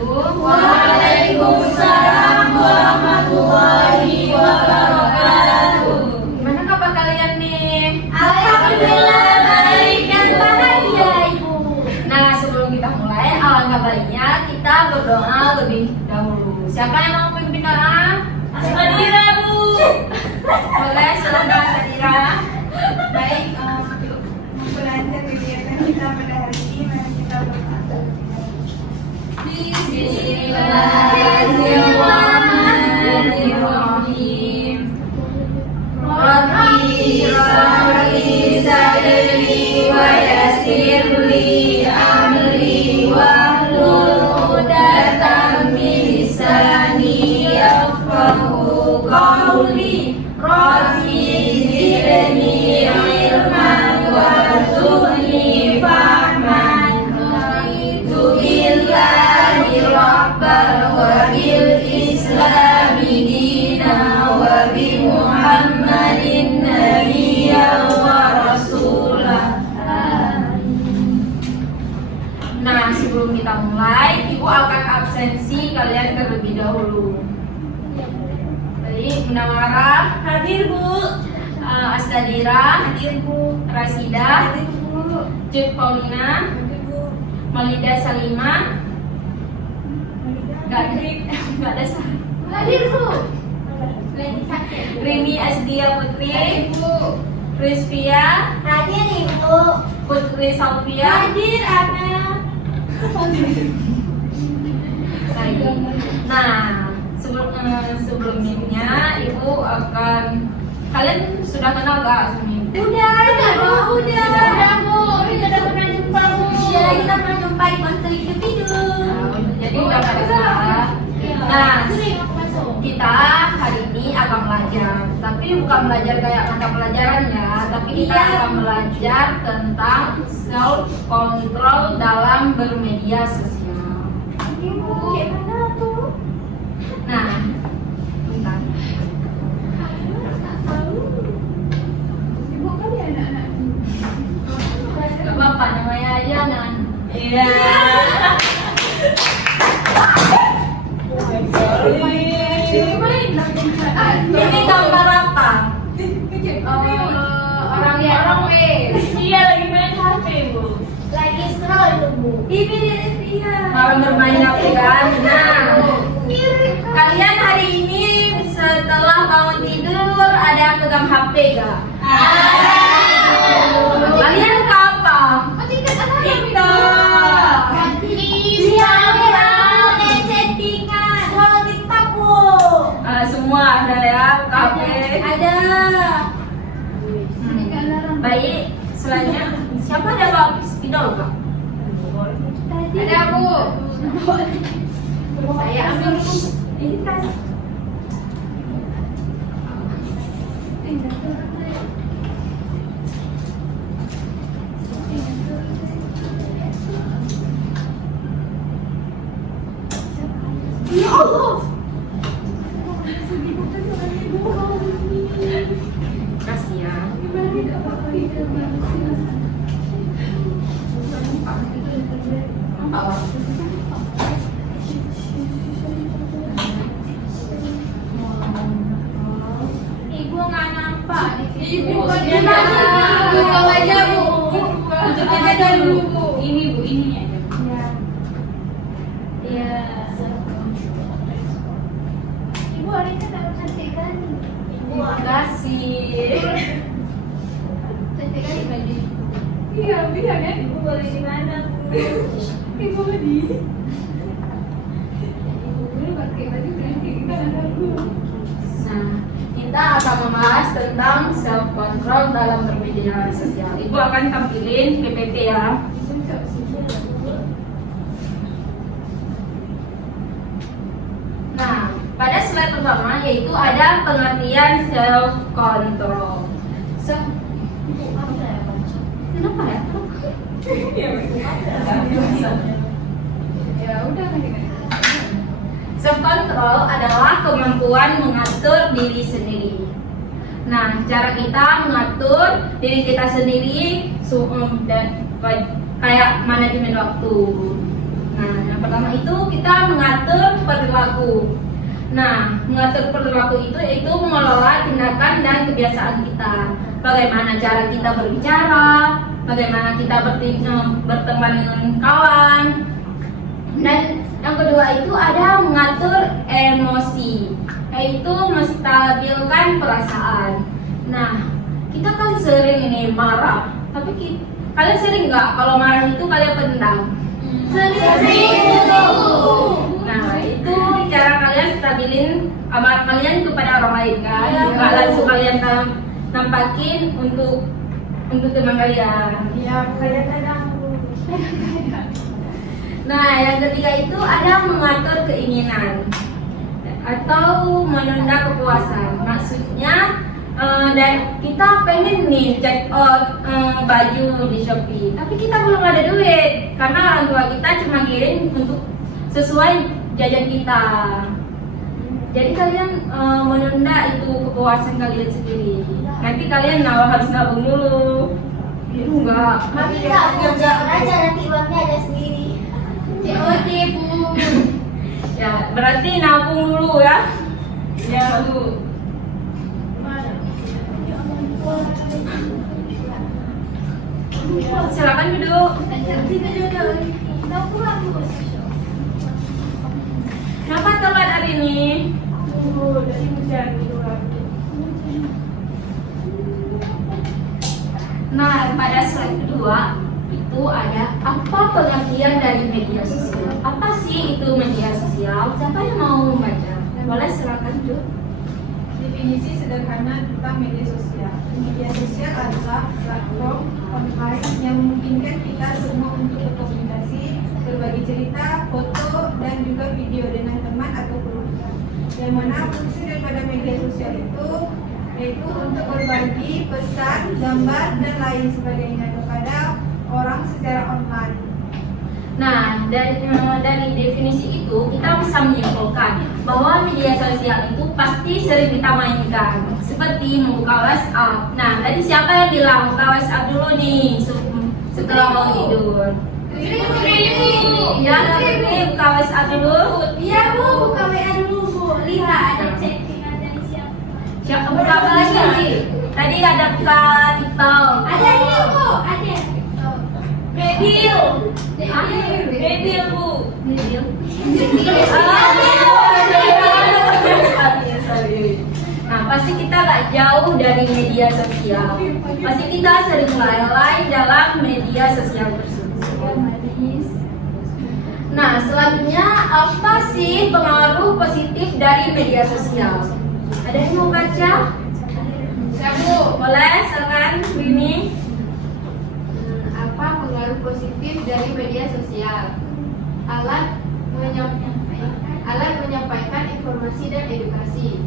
wabarakatuh. Waalaikumsalam warahmatullahi wabarakatuh. Gimana kabar kalian nih? Alhamdulillah baik dan bahagia Ibu. Nah, sebelum kita mulai, alangkah baiknya kita berdoa lebih dahulu. Siapa yang mau memimpin doa? Sadira Bu. Boleh, silakan Sadira. Baik, untuk memperlancar kegiatan kita pada hari ini, mari kita berdoa. Bismillahirrahmanirrahim. Rabbi shrah li sadri wa yassir li amri wahlul 'uqdatam min lisani yafqahu qawli. Rabbi zidni ilman warzuqni fahman. Itu billahi rabban wa bil islami dina wa bi muhammadin nabiyyan wa rasulah. Nah, sebelum kita mulai, Ibu akan absensi kalian terlebih dahulu. Baik, Munawwarah Hadir Bu. Asadira, Hadir Bu. Rasida, Hadir Bu. Cut Paulina, Malida Salima, nggak ada Hadir Bu. Lagi sakit. Rini Asdia Putri, Bu. Rizvia, Hadir Ibu. Putri Salvia. Hadir Ana. Baik. Nah, sebelumnya Ibu akan, kalian sudah kenal gak sama Ibu? Udah Bu. Udah Bu. Kita udah pernah jumpa Bu. Iya, kita pernah jumpa di konser individu. Jadi udah pada kenal. Nah, sering aku masuk. kita hari ini akan belajar, tapi bukan belajar kayak mata pelajaran ya, tapi kita Iya. akan belajar tentang self control dalam bermedia sosial. Ibu, gimana tuh? Nah, bentar. Ibu kan ya anak-anak. Gak apa-apa, namanya aja nan. Iya. Ini gambar apa? Orang Iya lagi main HP Bu. Lagi scroll itu Bu. Ini iya. Malam bermain apa kan? Nah, kalian hari ini setelah bangun tidur ada yang pegang HP gak? Kalian buka apa? TikTok. Iya, main chattingan. Scroll TikTok Bu. Semua ada ya, buka HP. Ada. Baik, selanjutnya siapa ada bawa spidol kak? Ada Bu. Saya ambil Bu. Ini kan. Ya Allah. Kasih ya. Ibu nggak nampak di sini. Ibu kan Dia juga. nanya. Bu, tahu aja Bu. Tunjukin aja dulu Bu. Ini Bu, ini aja. Iya. Ibu hari ini tak cantik kan? Ibu Kasih. cantik kan baju. Iya, bisa kan? Ibu boleh di mana Bu? Ibu di. Ibu dulu pakai baju cantik kita ada Bu. Nah, kita akan membahas tentang self control dalam bermedia sosial. Ibu akan tampilin PPT ya. Nah, pada slide pertama yaitu ada pengertian self control. Kenapa ya? Ya udah kan. Self control adalah kemampuan mengatur diri sendiri. Nah, cara kita mengatur diri kita sendiri dan kayak manajemen waktu. Nah, yang pertama itu kita mengatur perilaku. Nah, mengatur perilaku itu yaitu mengelola tindakan dan kebiasaan kita. Bagaimana cara kita berbicara, bagaimana kita berteman dengan kawan. Dan yang kedua itu ada mengatur emosi, yaitu menstabilkan perasaan. Nah, kita kan sering ini marah, tapi kalian sering nggak kalau marah itu kalian pendam? Sering. Nah, itu cara kalian stabilin amarah kalian kepada orang lain kan? Nggak langsung kalian nampakin untuk teman kalian. Iya, kadang-kadang. Nah, yang ketiga itu ada mengatur keinginan atau menunda kepuasan. Maksudnya dan kita pengen nih check out baju di Shopee, tapi kita belum ada duit karena orang tua kita cuma kirim untuk sesuai jajan kita. Jadi kalian menunda itu kepuasan kalian sendiri. Nanti kalian harus nabung dulu. Enggak. Mami nggak mau jangan aja, nanti uangnya ada sendiri. COD Bu. Ya, berarti nabung dulu ya. Ya, Bu. Silakan duduk. Kenapa telat hari ini? Dari hujan gitu lah. Nah, pada slide kedua itu ada apa pengertian dari media sosial? Apa sih itu media sosial? Siapa yang mau membaca? Boleh silakan duduk. Definisi sederhana tentang media sosial. Media sosial adalah platform online yang memungkinkan kita semua untuk berkomunikasi, berbagi cerita, foto, dan juga video dengan teman atau keluarga. Yang mana fungsi daripada media sosial itu yaitu untuk berbagi pesan, gambar, dan lain sebagainya kepada orang secara online. Nah, dari definisi itu kita bisa menyimpulkan bahwa media sosial itu pasti sering kita mainkan, seperti membuka WhatsApp. Nah, tadi siapa yang bilang buka WhatsApp dulu nih setelah mau tidur? Ya, buka WhatsApp dulu. Iya Bu, buka WA dulu Bu. Lihat ada chattingan dari siapa. Siapa buka apa lagi? Tadi ada buka TikTok. Ada dia Bu, ada. Mobil. Mobil Bu. Mobil. Nah, pasti kita gak jauh dari media sosial. Pasti kita sering lalai dalam media sosial tersebut. Nah, selanjutnya apa sih pengaruh positif dari media sosial? Ada yang mau baca? Siapa? Boleh, silakan Rini. Apa pengaruh positif dari media sosial? Alat menyampaikan informasi dan edukasi,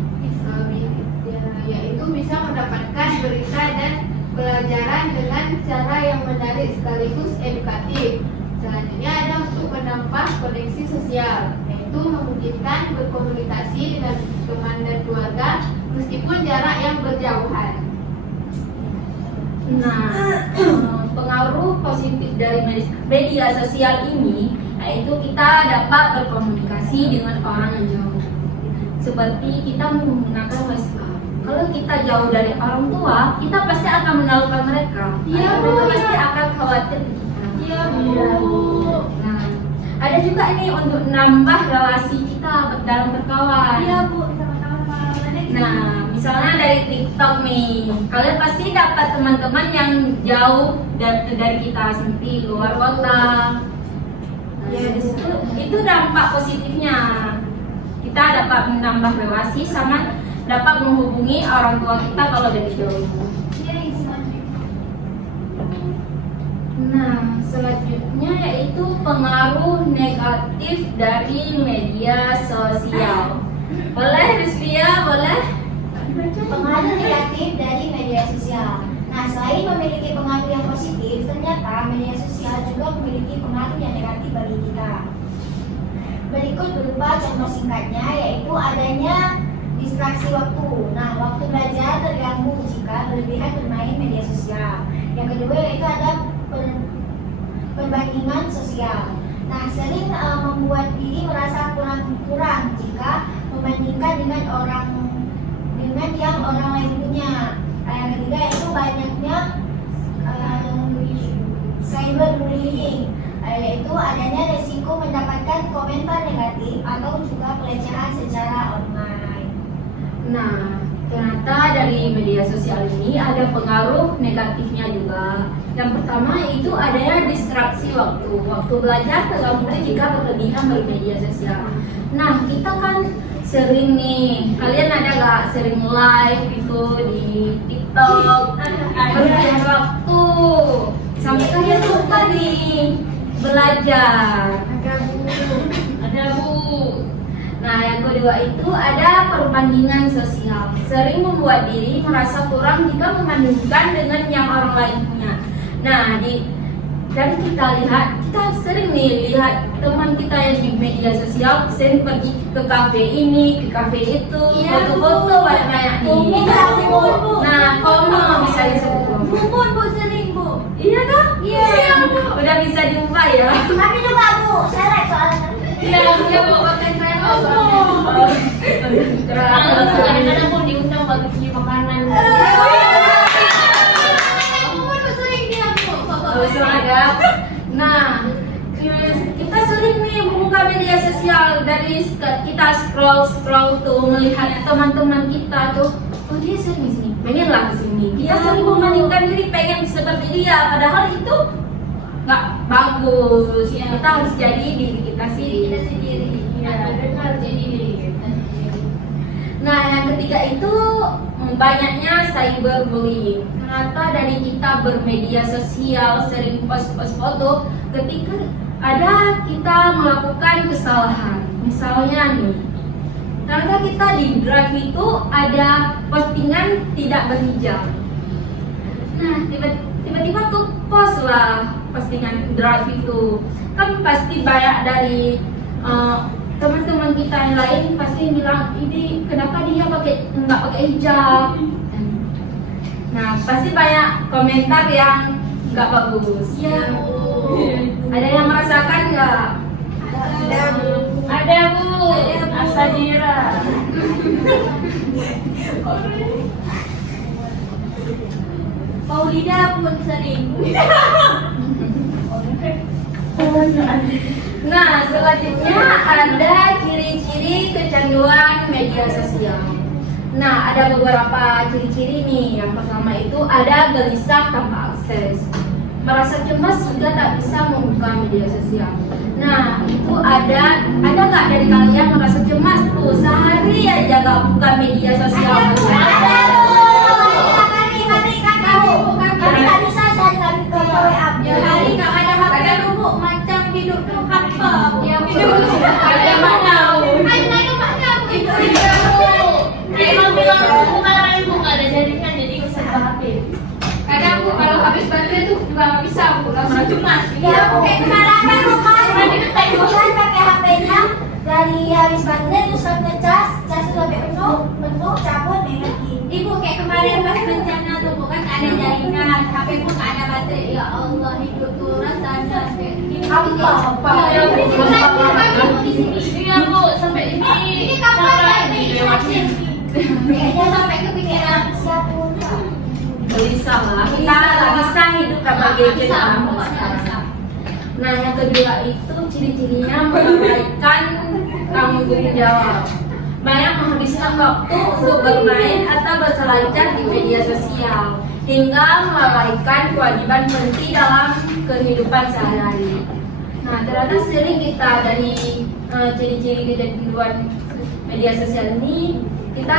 yaitu bisa mendapatkan berita dan pelajaran dengan cara yang menarik sekaligus edukatif. Selanjutnya ada untuk menambah koneksi sosial, yaitu memungkinkan berkomunikasi dengan teman dan keluarga meskipun jarak yang berjauhan. Nah, pengaruh positif dari media sosial ini yaitu kita dapat berkomunikasi dengan orang yang jauh. Seperti kita menggunakan WhatsApp. Kalau kita jauh dari orang tua, kita pasti akan menelpon mereka. Iya, Bu. Mereka pasti akan khawatir kita. Iya Bu. Nah, ada juga nih untuk nambah relasi kita dalam berkawan. Iya Bu, sama-sama. Nah, misalnya dari TikTok nih, kalian pasti dapat teman-teman yang jauh dari kita, seperti luar kota. Ya, itu dampak positifnya. Kita dapat menambah relasi sama dapat menghubungi orang tua kita kalau dari jauh. Nah, selanjutnya yaitu pengaruh negatif dari media sosial. Boleh, Rizlia, boleh? Pengaruh negatif dari media sosial. Nah, selain memiliki pengaruh yang positif, ternyata media sosial juga memiliki pengaruh yang negatif bagi kita. Berikut berupa contoh singkatnya, yaitu adanya distraksi waktu. Nah, waktu belajar terganggu jika berlebihan bermain media sosial. Yang kedua yaitu ada perbandingan sosial. Nah, sering membuat diri merasa kurang jika membandingkan dengan yang orang lain punya. Yang ketiga itu banyaknya cyberbullying, yaitu adanya resiko mendapatkan komentar negatif atau juga pelecehan secara online. Nah, ternyata dari media sosial ini ada pengaruh negatifnya juga. Yang pertama itu adanya distraksi waktu belajar terganggu jika berlebihan bermedia sosial. Nah, kita kan sering nih, kalian ada gak sering live itu di TikTok, berlebihan waktu sampai kalian lupa nih belajar. Ada bu. Nah, yang kedua itu ada perbandingan sosial. Sering membuat diri merasa kurang jika membandingkan dengan yang orang lain punya. Nah, dan kita sering nih lihat teman kita yang di media sosial sering pergi ke kafe ini, ke kafe itu, foto-foto banyak-banyak nih. Nah, kamu bisa disebut Bu, sering Bu. iya kan? Iya. Udah bisa diubah ya? Kami juga Bu, selek soalnya. Iya, dia bawa konten kreator. Kadang-kadang mau diundang bagi punya makanan. Nah, kita sering nih membuka media sosial, dari kita scroll tuh melihat teman-teman kita tuh, oh dia sering di sini, pengen lah ke sini. Kita sering membandingkan diri, pengen seperti dia, padahal itu nggak bagus. Kita harus jadi diri kita sendiri. Benar, jadi diri kita sendiri. Nah, yang ketiga itu banyaknya cyberbullying. Ternyata dari kita bermedia sosial sering post foto, ketika ada kita melakukan kesalahan. Misalnya nih, ternyata kita di drive itu ada postingan tidak berhijab. Nah, tiba-tiba ke post lah postingan drive itu. Kan pasti banyak dari teman-teman kita yang lain pasti bilang, ini kenapa dia nggak pakai hijab. Nah, pasti banyak komentar yang nggak bagus. Iya Bu. Ada yang merasakan nggak? Ada Bu. Asadira. Paulida pun sering. Nah, selanjutnya ada ciri-ciri kecanduan media sosial. Nah, ada beberapa ciri-ciri nih. Yang pertama itu ada gelisah tanpa akses, merasa cemas jika tak bisa membuka media sosial. Nah, itu ada nggak dari kalian merasa cemas tuh sehari aja nggak buka media sosial? Ada. Kami nggak bisa sehari kami ke WA. Hari nggak ada HP rubuk macam hidup tuh hampa. Ya, ada mana? Emang bilang kemarin Bu nggak ada jaringan, jadi usah HP. Kadang Bu kalau habis baterai tuh juga nggak bisa Bu, langsung cemas. Iya Bu, kayak kemana-mana bukan pakai HP-nya dari habis baterai terus kan ngecas sudah penuh cabut lagi. Ibu kayak kemarin pas bencana tuh bukan ada jaringan, HP pun nggak ada baterai. Ya Allah, hidup tuh rasanya kayak gini. Apa? Ya, ini lagi di sini. Iya Bu, sampai ini. Ini kapan nih? Kayaknya sampai kepikiran siapa punya. Gelisah lah. Kita nggak bisa hidup tanpa gadget lah. Nah, yang kedua itu ciri-cirinya mengabaikan tanggung jawab. Banyak menghabiskan waktu untuk bermain atau berselancar di media sosial hingga melalaikan kewajiban penting dalam kehidupan sehari-hari. Nah, ternyata sering kita dari ciri-ciri kecanduan media sosial ini, kita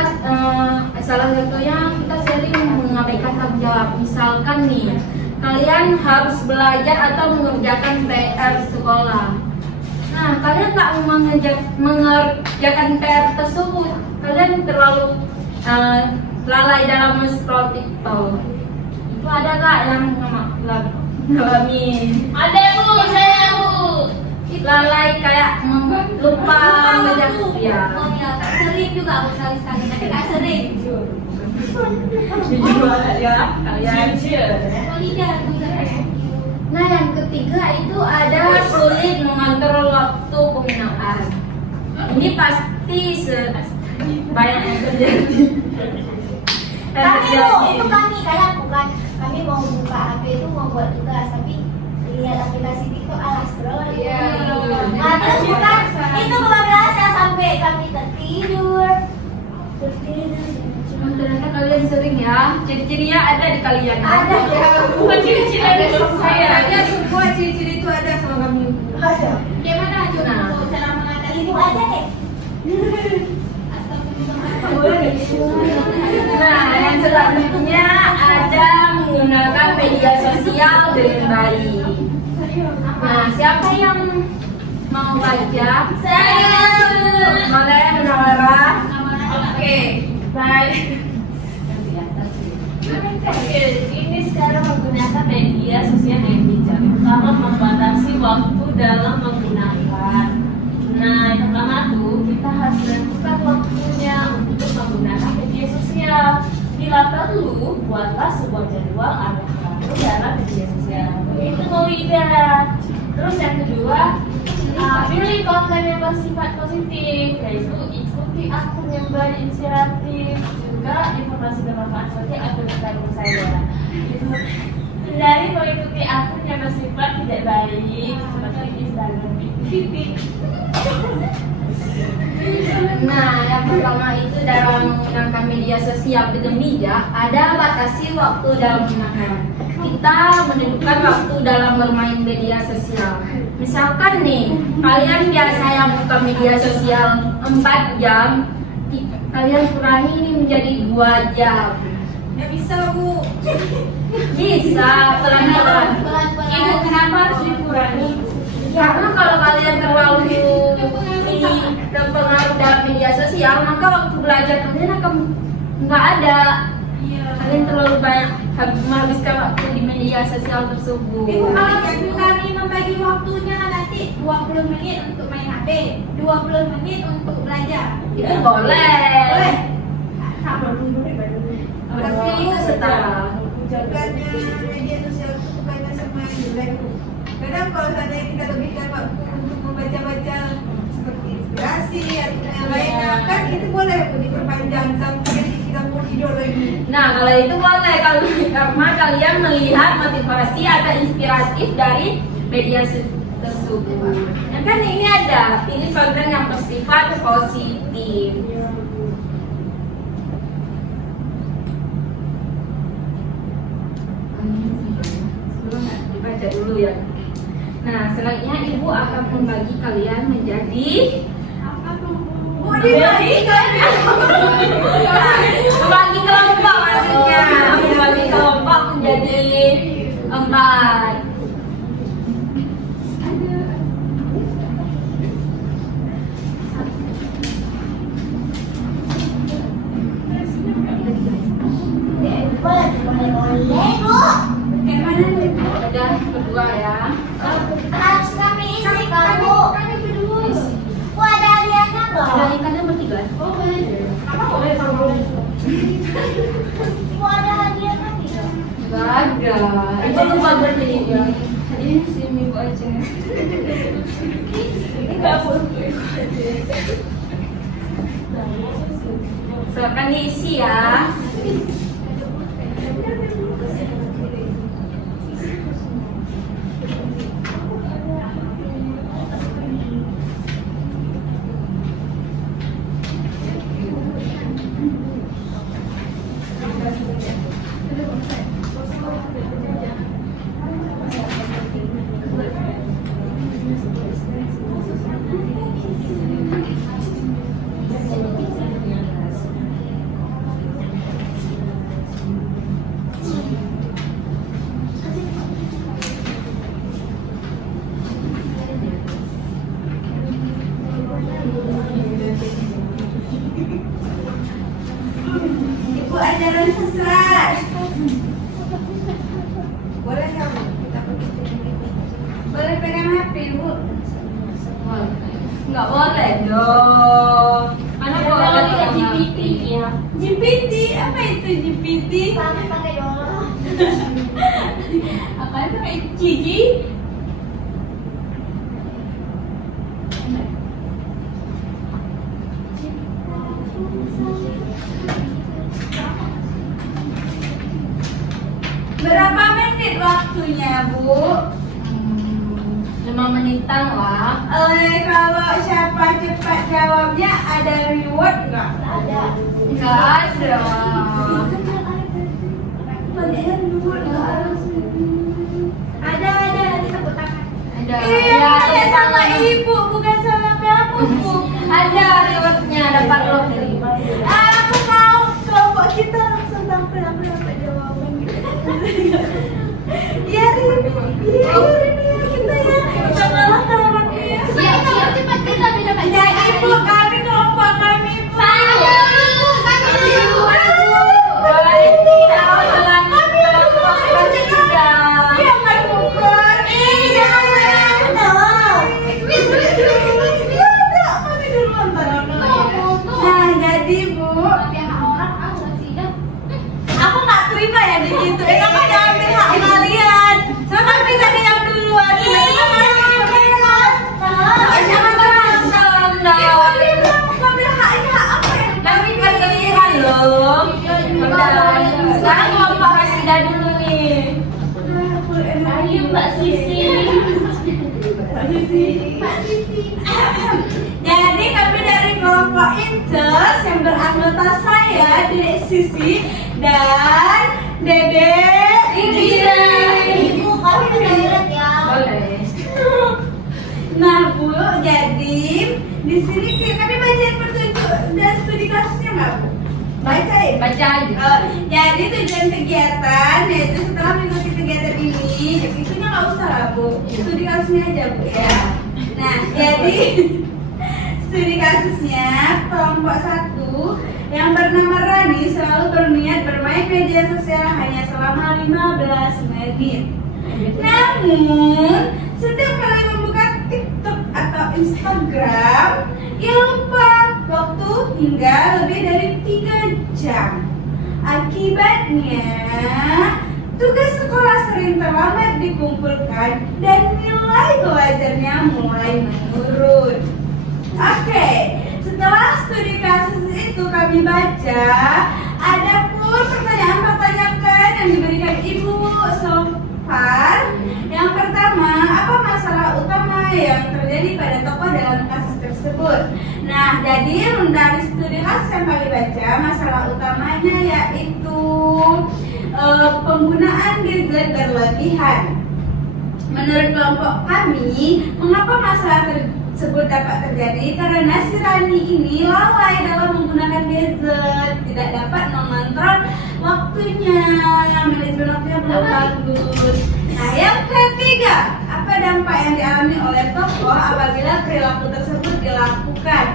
salah satunya kita sering mengabaikan tanggung jawab. Misalkan nih, kalian harus belajar atau mengerjakan PR sekolah. Nah, kalian nggak mengerjakan PR tersebut, kalian terlalu lalai dalam men-scroll TikTok. Itu ada nggak yang ngalamin? Ada Bu, saya Bu. Lalai kayak lupa menjaga. Ya. Oh ya, sering juga Bu sekali-sekali, tapi nggak sering. Ya, kalian. Oh lidah Bu sering. Nah, yang ketiga itu ada sulit mengatur waktu penggunaan. Ini pasti banyak yang terjadi. Itu kami kadang bukan kami mau buka HP itu mau buat tugas tapi lihat aplikasi TikTok alas scroll. Iya. Nah, terus bukan itu kebablasan sampai kami tertidur. Ternyata kalian sering ya. Ciri-cirinya ada di kalian. Ada. Bukan ciri-ciri ada di saya. Ada semua ciri-ciri itu ada sama kami. Ada. Gimana coba Nah. untuk cara mengatasi Ibu aja deh. Nah, yang selanjutnya ada menggunakan media sosial dengan baik. Nah, siapa yang mau baca? Saya. Boleh Nora? Oke, baik. Oke, ini sekarang menggunakan media sosial yang bijak. Pertama, membatasi waktu dalam menggunakan. Nah, yang pertama tuh kita harus menentukan waktunya untuk menggunakan media sosial. Bila perlu, buatlah sebuah jadwal ada dalam media sosial. Itu Maulida. Terus yang kedua, pilih konten yang bersifat positif, yaitu ikuti akun yang berinspiratif, juga informasi bermanfaat seperti akun Instagram saya. Hindari mengikuti akun yang bersifat tidak baik seperti Instagram titik. Nah, yang pertama itu dalam menggunakan media sosial dengan bijak, ada batasi waktu dalam menggunakan. Kita menentukan waktu dalam bermain media sosial. Misalkan nih, kalian biasa yang buka media sosial 4 jam, kalian kurangi ini menjadi 2 jam. Ya bisa Bu. Bisa, pelan-pelan. Ibu, kenapa harus dikurangi? Karena kalau kalian terlalu terpengaruh dalam media sosial, maka waktu belajar kalian akan nggak ada. Kalian terlalu banyak menghabiskan waktu di media sosial tersebut. Ibu, Kalau kami membagi waktunya nanti 20 menit untuk main HP, 20 menit untuk belajar. Itu boleh. Boleh. Tapi itu setara. Bukannya media sosial itu bukannya sama yang jelek Bu. Kadang kalau seandainya kita lebihkan waktu untuk membaca-baca seperti inspirasi atau yang lainnya, kan itu boleh Bu diperpanjang sampai kita mau tidur lagi. Nah, kalau itu boleh kalau karena kalian melihat motivasi atau inspiratif dari media tersebut. Nah, kan ini ada pilih konten yang bersifat positif. Dibaca dulu ya. Nah, selanjutnya ibu akan membagi kalian menjadi membagi kelompok maksudnya. Membagi kelompok menjadi 4. Boleh Bu. Udah kedua ya. Harus kami isi kamu. Bu ada hadiahnya Ada nggak? ikannya bertiga. Bu ada hadiahnya tidak? Gak ada. Ibu lupa bertiga. Ini si ibu aja. Gak boleh. Silakan diisi ya. Ibu ajaran sesat. Boleh nggak Bu? Kita pergi sini. Boleh pegang HP Bu? Nggak boleh dong. Mana boleh Kalau pegang GPT ya. GPT, apa itu GPT? Kami pakai dolar. Apa itu kayak Gigi? menit waktunya, Bu? 5 menitan lah. Kalau siapa cepat jawabnya ada reward nggak? Ada. Enggak ada. Ada tepuk tangan. Ada. Iya, Ya, tanya sama ibu, bukan sama kamu, Bu. Ada rewardnya, dapat lotre. Aku mau kelompok kita langsung tampil aku dapat jawaban. Iya, Rini. Iya, Rini kita ya. Kita kalah sama dia. Siap cepat kita beda Pak. Ya, ibu kami kelompok kami. Bu. Saya dulu, kami dulu. Baik, kita awalan kelompok ketiga. Iya, kan bukan. Iya, kami duluan, Pak. Nah, jadi Bu, aku nggak terima ya digituin. Aku jangan ambil hak kalian. Sama kita yang duluan. Jangan terang Kamu bilang hak apa ya? Kami bergiliran loh. Udah. Sekarang kelompok Rasida dulu nih. Ayo Mbak Sisi. Jadi kami dari kelompok Incus yang beranggota saya, Dedek Sisi dan Dedek Indira. Ibu, kami sudah lihat ya. Boleh. Nah Bu, jadi di sini kami bacain petunjuk dan studi kasusnya nggak Bu? Bacain. Baca aja. Jadi tujuan kegiatan yaitu setelah mengikuti kegiatan ini, itunya nggak usah lah Bu, studi kasusnya aja Bu ya. Nah jadi studi kasusnya kelompok 1 yang bernama Rani selalu berniat bermain media sosial hanya selama 15 menit. Namun setiap kali membuka TikTok atau Instagram, ia lupa waktu tinggal lebih dari 3 jam. Akibatnya, tugas sekolah sering terlambat dikumpulkan dan nilai belajarnya mulai menurun. Oke, setelah studi kasus itu kami baca, ada pun pertanyaan-pertanyaan yang diberikan Ibu so far. Yang pertama, apa masalah utama yang terjadi pada tokoh dalam kasus tersebut? Nah, jadi dari studi kasus yang kami baca, masalah utamanya yaitu penggunaan gadget berlebihan. Menurut kelompok kami, mengapa masalah tersebut dapat terjadi? Karena si Rani ini lalai dalam menggunakan gadget, tidak dapat mengontrol waktunya, manajemen waktunya belum bagus. Nah, yang ketiga, apa dampak yang dialami oleh tokoh apabila perilaku tersebut dilakukan?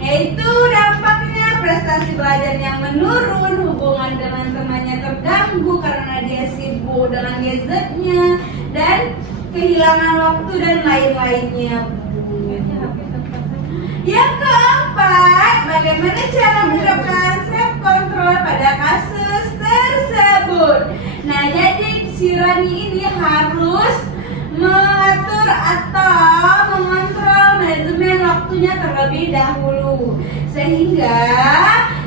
Yaitu dampaknya prestasi belajarnya menurun, hubungan dengan temannya terganggu karena dia sibuk dengan gadgetnya, dan kehilangan waktu dan lain-lainnya. Yang keempat, bagaimana cara menerapkan self control pada kasus tersebut? Nah, jadi si Rani ini harus mengatur atau mengontrol manajemen waktunya terlebih dahulu, sehingga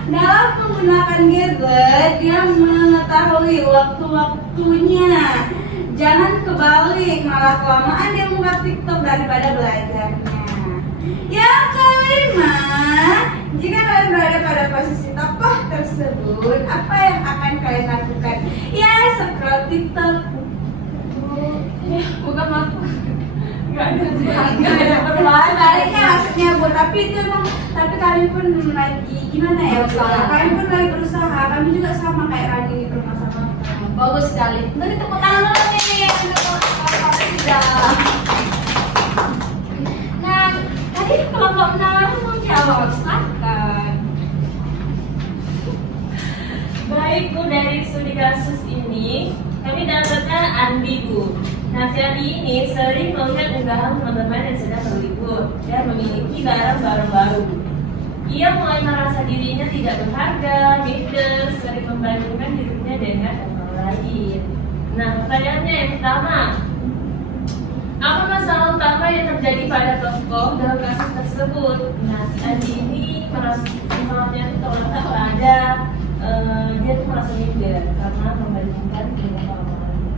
dalam menggunakan gadget dia mengetahui waktu-waktunya. Jangan kebalik, malah kelamaan dia buka TikTok daripada belajarnya. Yang kelima, jika kalian berada pada posisi tokoh tersebut, apa yang akan kalian lakukan? Ya, scroll TikTok. Bukan aku. Gak ada perlahan baliknya maksudnya Bu, tapi itu emang, tapi kami pun lagi gimana ya Bu? Kami pun lagi berusaha, kami juga sama kayak Rani di permasalahan. Bagus sekali. Beri tepuk tangan dulu nih untuk kelompok Rasida. Nah, tadi kelompok menawar mau jawab, silakan. Baik Bu, dari studi kasus ini kami dapatkan Andi Bu. Nah, si Andi ini sering melihat unggahan teman-teman yang sedang berlibur dan memiliki barang-barang baru. Ia mulai merasa dirinya tidak berharga, minder, sering membandingkan dirinya dengan orang lain. Nah, pertanyaannya yang pertama, apa masalah utama yang terjadi pada tokoh dalam kasus tersebut? Nah, si Andi ini merasa semangatnya itu terletak pada dia tuh merasa minder karena membandingkan dengan orang lain.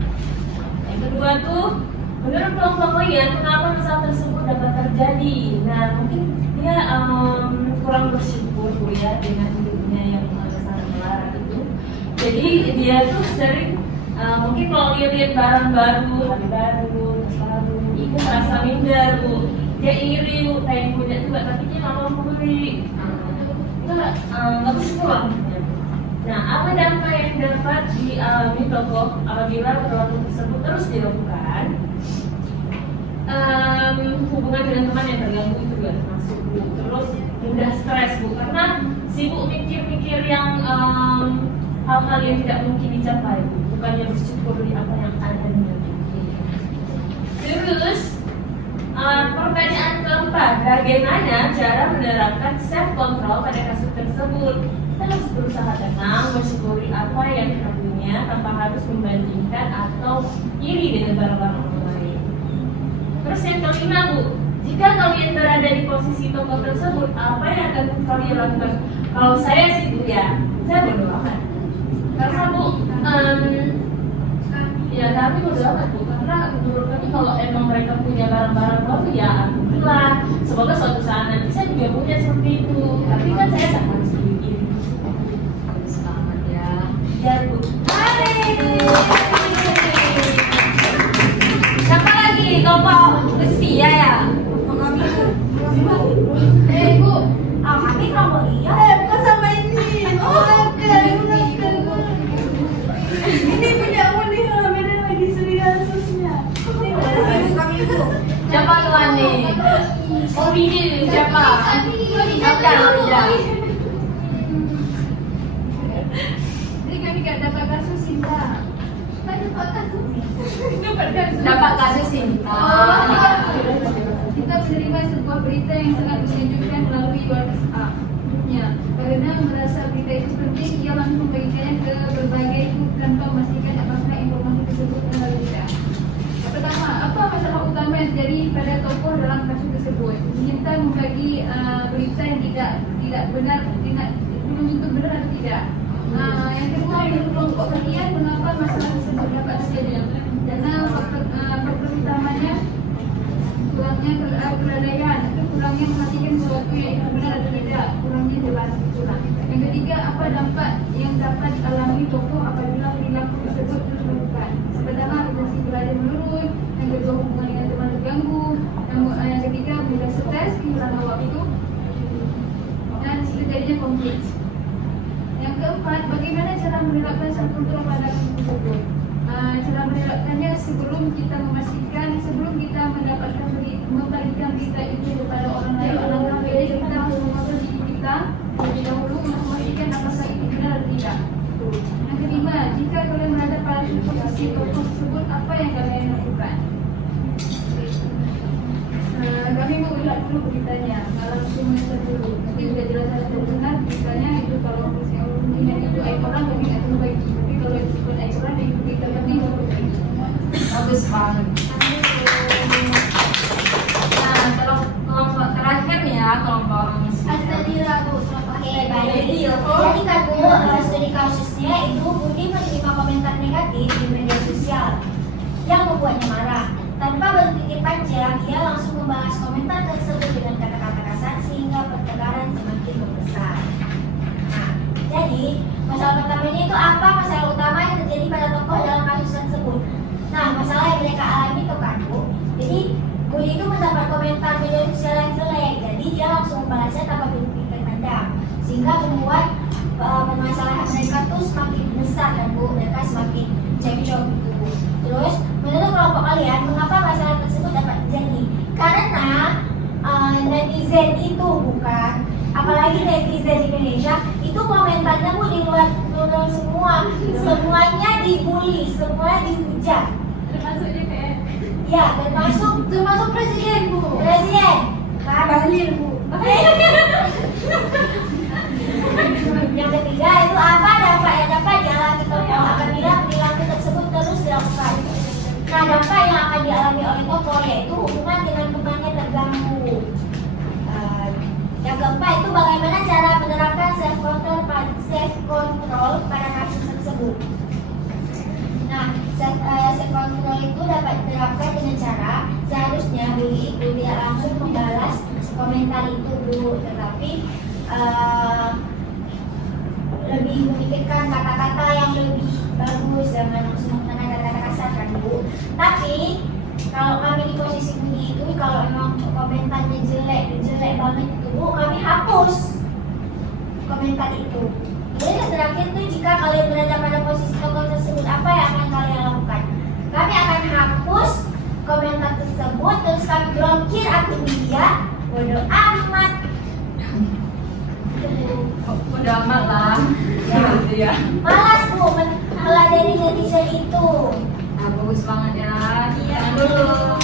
kedua tuh, menurut kelompok kalian kenapa masalah tersebut dapat terjadi? Nah, mungkin dia kurang bersyukur Bu ya dengan hidupnya yang sangat melarat itu. Jadi dia tuh sering mungkin kalau dia lihat barang baru, hari baru, tas baru, itu merasa minder Bu. Dia iri Bu, pengen punya juga tapi dia nggak mau beli. Nggak bersyukur. Nah, apa dampak yang dapat dialami tokoh apabila perilaku tersebut terus dilakukan? Hubungan dengan teman yang terganggu itu juga termasuk Bu. Terus mudah stres Bu, karena sibuk mikir-mikir yang hal-hal yang tidak mungkin dicapai Bu. Bukannya bersyukur di apa yang ada di hidupnya. Terus pertanyaan keempat, bagaimana cara menerapkan self control pada kasus tersebut? Kita harus berusaha tenang, bersyukuri apa yang kita punya tanpa harus membandingkan atau iri dengan barang-barang orang lain. Terus yang kelima Bu, jika kalian berada di posisi tokoh tersebut, apa yang akan kalian lakukan? Kalau saya sih Bu ya, saya berdoakan. Karena Bu, ya kami berdoakan Bu, karena menurut kami kalau emang mereka punya barang-barang baru ya alhamdulillah. Semoga suatu saat nanti saya juga punya seperti itu. Tapi kan saya tak harus diri. Selamat ya. Ya Bu. Siapa lagi? Kelompok Rizvia ya? Bu, Kami kelompok Ria. kok sama ini? Ini punya aku nih, beda lagi seriusnya. Siapa tuan nih? Oh ini siapa? Udah. Ini kami gak dapat kasus cinta. Dapat kasus cinta. Kita menerima sebuah berita yang sangat mengejutkan melalui WhatsApp. Karena merasa berita itu penting, ia langsung membagikannya ke berbagai grup tanpa memastikan apakah informasi tersebut benar atau tidak. Pertama, apa masalah utama yang terjadi pada tokoh dalam kasus tersebut? Menyinta membagi berita yang tidak benar, belum tentu benar atau tidak. Yang kedua, menurut kelompok kalian, mengapa masalah tersebut dapat terjadi? Karena faktor utamanya kurangnya kelalaian atau kurangnya memperhatikan sesuatu yang benar atau tidak, kurangnya jelas itulah. Yang ketiga, apa dampak yang dapat dialami tokoh apabila perilaku tersebut terus dilakukan? Pertama, retensi berada menurun. Yang kedua, hubungan dengan teman terganggu. Yang ketiga, mudah stres, kehilangan waktu, dan terjadinya konflik. Yang keempat, bagaimana cara menerapkan self control pada kasus tersebut? Cara menerapkannya sebelum kita mendapatkan membagikan berita itu kepada orang lain. Alangkah baiknya kita harus mengatur diri kita terlebih dahulu untuk memastikan apakah itu benar atau tidak. Yang kelima, jika kalian berada pada posisi tokoh tersebut, apa yang kalian lakukan? Kami mau lihat dulu beritanya, kalau langsung mendengar dulu. Nanti udah jelas ada benar beritanya itu. Kalau mungkin itu aib orang kami nggak tahu baik. Tapi kalau itu bukan aib orang yang berita kami nggak baik. Bagus banget. Nah, kalau kelompok terakhir nih ya, kelompok Astagfirullah Bu. Oke, baik. Jadi kan Bu, studi kasusnya itu Budi menerima komentar negatif di media sosial yang membuatnya marah. Tanpa berpikir panjang, ia langsung membahas komentar tersebut dengan kata-kata kasar sehingga pertengkaran semakin membesar. Nah, jadi masalah pertamanya itu apa? Masalah utama yang terjadi pada tokoh dalam kasus tersebut. Nah, masalah yang mereka alami itu kan Bu. Jadi Budi itu mendapat komentar media sosial yang jelek, jadi dia langsung membalasnya tanpa berpikir panjang, sehingga membuat permasalahan mereka tuh semakin besar dan Bu, mereka semakin cekcok gitu Bu. Terus menurut kelompok kalian, mengapa masalah tersebut dapat terjadi? Karena netizen itu bukan, apalagi netizen di Indonesia itu komentarnya Bu di luar semua, semuanya dibully, semuanya dihujat. Termasuknya kayak Ya, termasuk presiden Bu. Presiden. Bahlil Bu. Yang ketiga itu apa dampak yang dapat dialami tokoh apabila perilaku tersebut terus dilakukan. Nah, dampak yang akan dialami oleh tokoh yaitu hubungan dengan temannya terganggu. Yang keempat itu bagaimana cara menerapkan self control pada kasus tersebut. Nah, Self-control itu dapat diterapkan dengan cara seharusnya bully itu tidak langsung membalas komentar itu Bu, tetapi lebih memikirkan kata-kata yang lebih bagus, jangan langsung menggunakan kata-kata kasar kan Bu. Tapi kalau kami di posisi bully itu, kalau memang komentarnya jelek banget itu Bu, kami hapus komentar itu. Jadi yang terakhir tuh, jika kalian berada pada posisi tokoh tersebut, apa yang akan kalian lakukan? Kami akan hapus komentar tersebut, terus kami blokir akun dia. Bodoh amat. Udah amat lah. Ya. Malas Bu meladeni netizen itu. Nah, bagus banget ya. Iya. Dulu.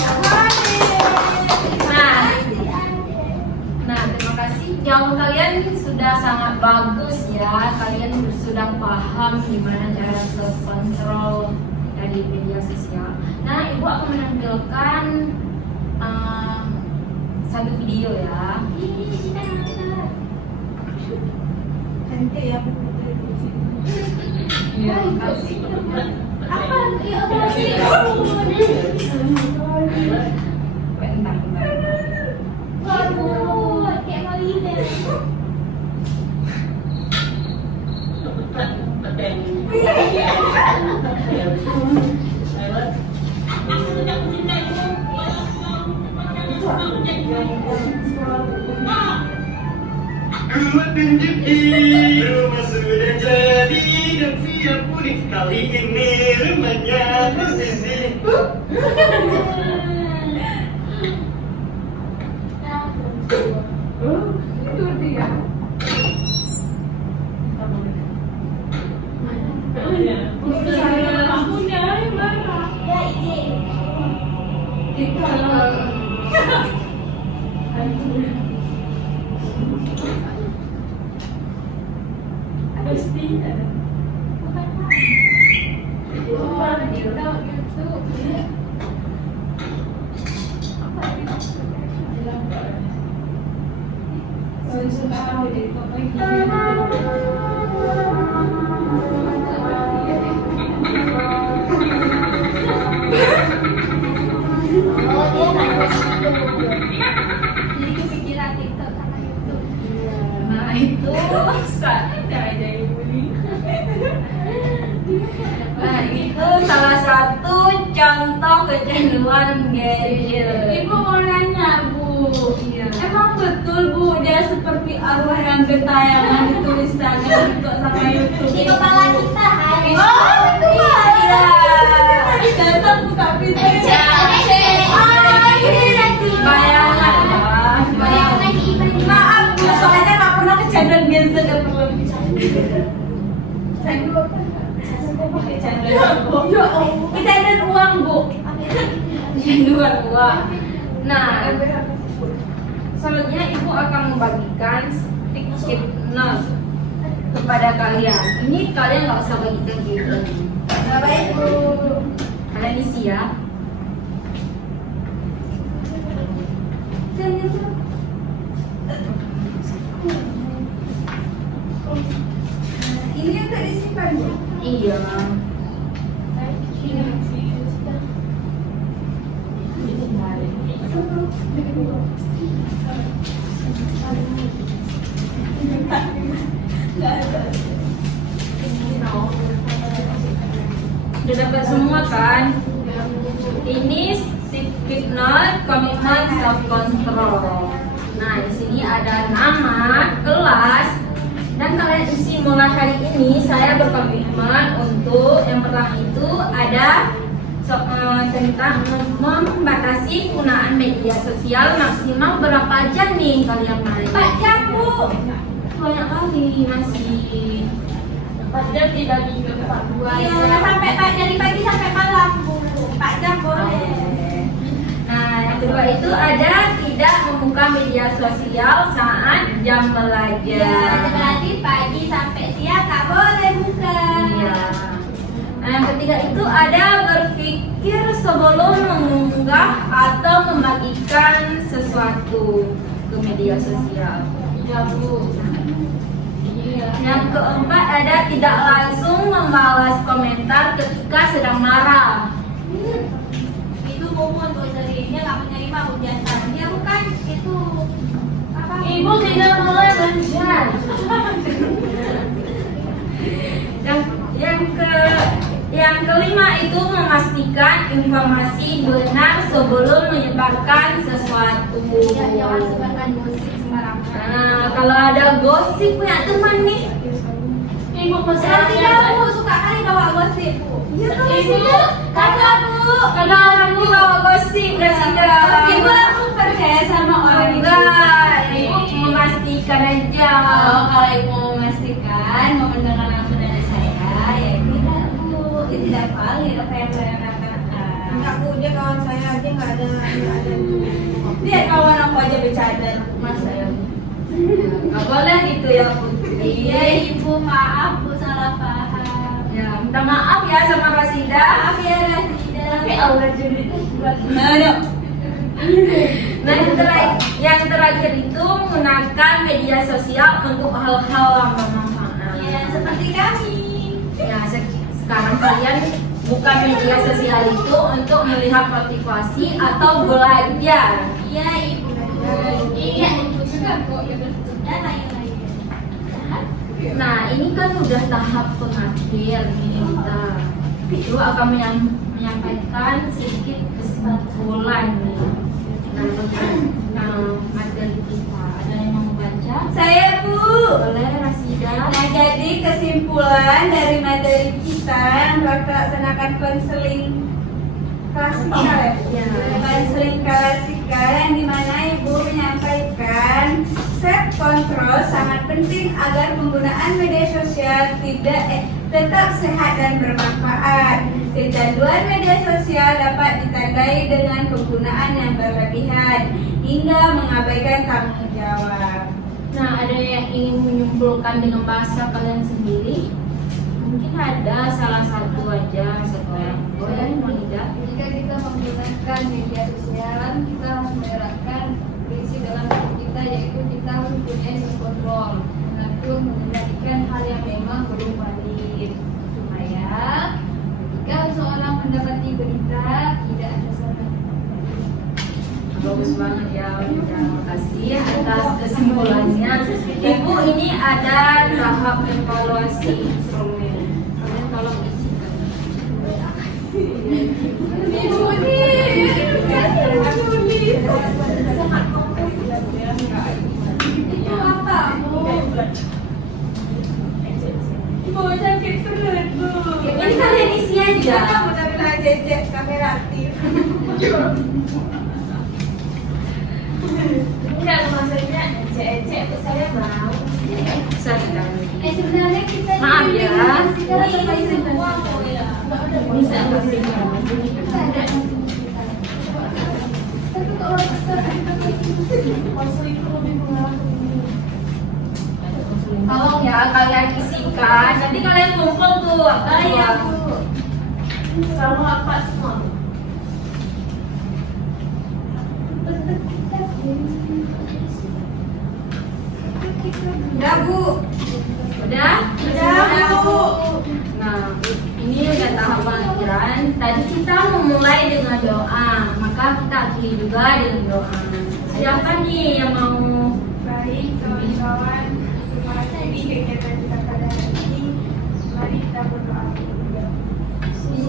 Nah, terima kasih. Jawab kalian sudah sangat bagus ya. Kalian sudah paham gimana cara self-control dari media sosial. Nah, Ibu akan menampilkan satu video ya. Nanti ya. Iya, terima kasih. Apa lagi? Apa lagi? Bentar. Waduh, kayak mau lihat. Dua tunjuk rumah sudah jadi dan siap unik. Kali ini rumahnya posisi. Itu dia. Ya ini. Oh, dia nggak positif. Jadi kepikiran TikTok sama YouTube. Nah, itu jadi bully. Nah, itu salah satu contoh kecanduan gadget. Ibu mau nanya Bu, Iya. emang betul Bu dia seperti arwah yang gentayangan di tulisannya TikTok sama YouTube? Di kepala kita kan. Oh, itu Iya. tadi datang buka pintu. Bayangan ya. Bayangan di event. Maaf Bu, soalnya nggak pernah kecanduan gadget yang berlebih. Kecanduan uang Bu. Kecanduan uang. Nah, selanjutnya Ibu akan membagikan stick note kepada kalian. Ini kalian nggak usah bagikan gitu. Baik Bu. Kalian isi ya. Ini yang tadi simpan Bu. Iya. Udah dapat semua kan? Ini stick note komitmen self control. Nah, di sini ada nama, kelas, dan kalian isi mulai hari ini. Saya berkomitmen untuk yang pertama itu ada tentang membatasi penggunaan media sosial maksimal berapa jam nih kalian main? 4 jam Bu. Banyak kali masih. 4 jam dibagi ke 42. Iya, sampai dari pagi sampai malam Bu. 4 jam boleh. Nah, yang kedua itu ada tidak membuka media sosial saat jam belajar. Ya, berarti pagi sampai siang nggak boleh buka. Iya. Nah, yang ketiga itu ada berpikir sebelum mengunggah atau membagikan sesuatu ke media sosial. Ya Bu. Yang keempat ada tidak langsung membalas komentar ketika sedang marah. Itu buku untuk dirinya nggak menerima ujian dia bukan itu apa? Ibu tidak boleh menjudge. Yang kelima itu memastikan informasi benar sebelum menyebarkan sesuatu. Jangan sebarkan gosip sembarangan. Nah, kalau ada gosip punya teman nih, Ibu pesan Saya siapa? Bu suka kali bawa gosip Bu. Ibu kakak Bu, kalau orang ini bawa gosip, Rasida. Ibu langsung percaya sama orang itu. Enggak, ibu memastikan aja. Oh, kalau ibu mau memastikan mau mendengar langsung dari saya, ya tidak Bu, itu tidak valid apa yang saya katakan. Enggak Bu, dia kawan saya aja nggak ada Dia kawan aku aja bercanda masa ya. Nggak boleh gitu ya Putri. Iya ibu, maaf Bu salah paham. Ya, minta maaf ya sama Rasida. Maaf ya Rasida. Tapi aura judulnya buat Nah, yang terakhir itu menggunakan media sosial untuk hal-hal yang bermanfaat. Ya seperti kami. Ya, sekarang kalian buka media sosial itu untuk melihat motivasi atau belajar. Iya ibu. Iya ibu juga kok ya dan lain-lain. Nah, ini kan udah tahap pengakhir nih kita. Itu akan menyampaikan sedikit kesimpulan nih. Nah, materi kita ada yang mau baca? Saya Bu. Boleh Rasida. Nah, jadi kesimpulan dari materi kita yang bakal laksanakan konseling klasikal ya. Konseling klasikal yang dimana Ibu menyampaikan self control sangat penting agar penggunaan media sosial tetap sehat dan bermanfaat. Kecanduan media sosial dapat ditandai dengan penggunaan yang berlebihan hingga mengabaikan tanggung jawab. Nah, ada yang ingin menyimpulkan dengan bahasa kalian sendiri? Mungkin ada salah satu aja, boleh Maida? Jika kita menggunakan media sosial, kita harus menerapkan prinsip dalam hidup kita, yaitu kita harus mempunyai self-control, mengatur mengendalikan hal yang memang belum valid, supaya ketika seseorang mendapati berita tidak ada salah. Bagus banget ya, terima kasih atas kesimpulannya. Ibu, ini ada tahap evaluasi instrumen. Kalian tolong isikan. Itu apa Bu? Bu sakit perut Bu. Ini kalian isi aja. Mudah-mudahan jejek kameratif. enggak maksudnya ecek-ecek tuh saya mau. Sekali. Sebenarnya kita Maaf ya. kita terkait semua kok ya. Bisa kasih. Tapi kalau konseling itu lebih mengarah Tolong ya kalian isikan. Nanti kalian kumpul tuh. iya Bu. Kamu apa semua? Udah Bu. Udah? Udah Bu. Nah, ini udah tahap pelajaran. Tadi kita memulai dengan doa, maka kita akhiri juga dengan doa. Siapa nih yang mau? Baik kawan-kawan, ini kegiatan kita pada hari ini. Mari kita berdoa.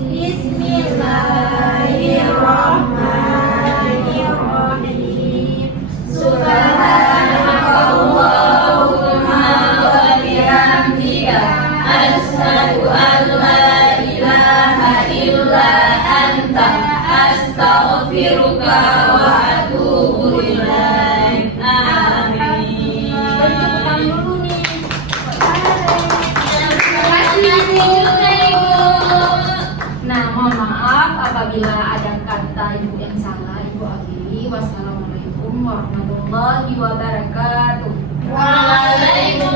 Bismillahirrahmanirrahim. Subhanakallahumma wa bihamdika asyhadu an la ilaha illa anta astaghfiruka wa atubu ilaik. Amin. Bentuk tangan dulu nih. Terima kasih juga Ibu. Nah, mohon maaf apabila ada kata Ibu yang salah, Ibu akhiri. Wassalamualaikum warahmatullahi wabarakatuh. Waalaikumsalam.